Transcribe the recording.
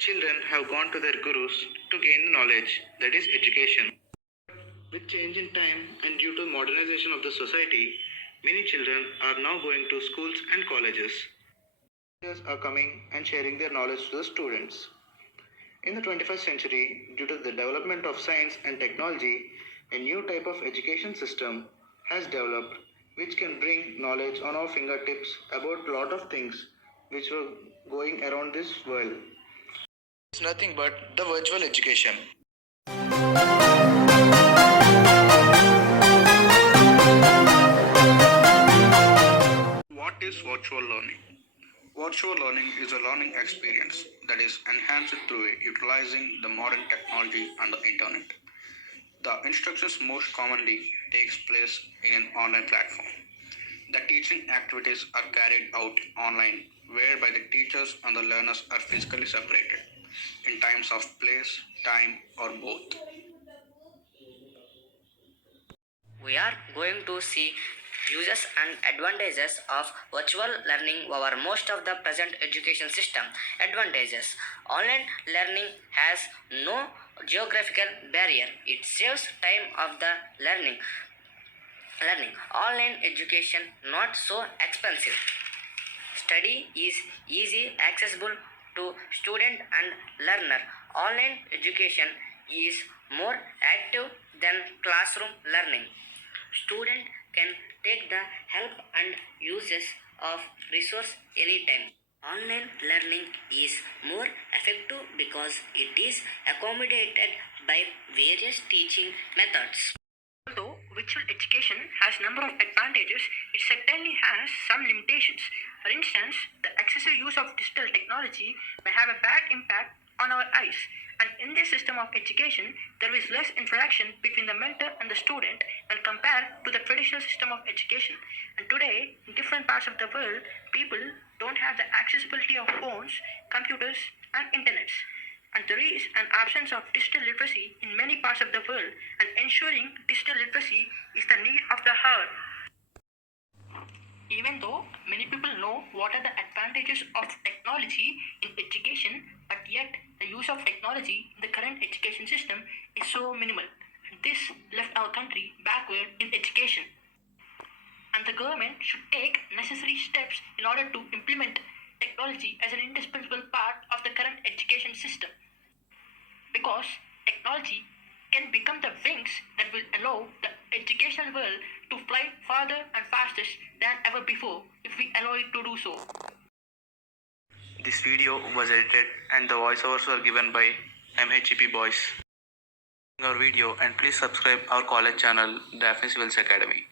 children have gone to their gurus to gain knowledge, that is, education. With change in time and due to modernization of the society, many children are now going to schools and colleges. Teachers are coming and sharing their knowledge to the students. In the 21st century, due to the development of science and technology, a new type of education system has developed which can bring knowledge on our fingertips about a lot of things which were going around this world. It's nothing but the virtual education. What is virtual learning? Virtual learning is a learning experience that is enhanced through utilizing the modern technology and the internet. The instructions most commonly takes place in an online platform. The teaching activities are carried out online, whereby the teachers and the learners are physically separated in times of place, time, or both. We are going to see uses and advantages of virtual learning over most of the present education system. Advantages: online learning has no geographical barrier. It saves time of the learning. Online education not so expensive. Study is easy accessible to student and learner. Online education is more active than classroom learning. Student can take the help and uses of resource anytime. Online learning is more effective because it is accommodated by various teaching methods. Although virtual education has a number of advantages, it certainly has some limitations. For instance, the excessive use of digital technology may have a bad impact on our eyes. And in this system of education, there is less interaction between the mentor and the student when compared to the traditional system of education. And today, in different parts of the world, people don't have the accessibility of phones, computers, and internets. And there is an absence of digital literacy in many parts of the world, and ensuring digital literacy is the need of the hour. Even though many people know what are the advantages of technology in education, but yet the use of technology in the current education system is so minimal. This left our country backward in education. And the government should take necessary steps in order to implement technology as an indispensable part of the current education system. Because technology can become the wings that will allow the educational world to fly farther and faster than ever before if we allow it to do so. This video was edited and the voiceovers were given by MHEP Boys. Our video and please subscribe our college channel Daphne Civils Academy.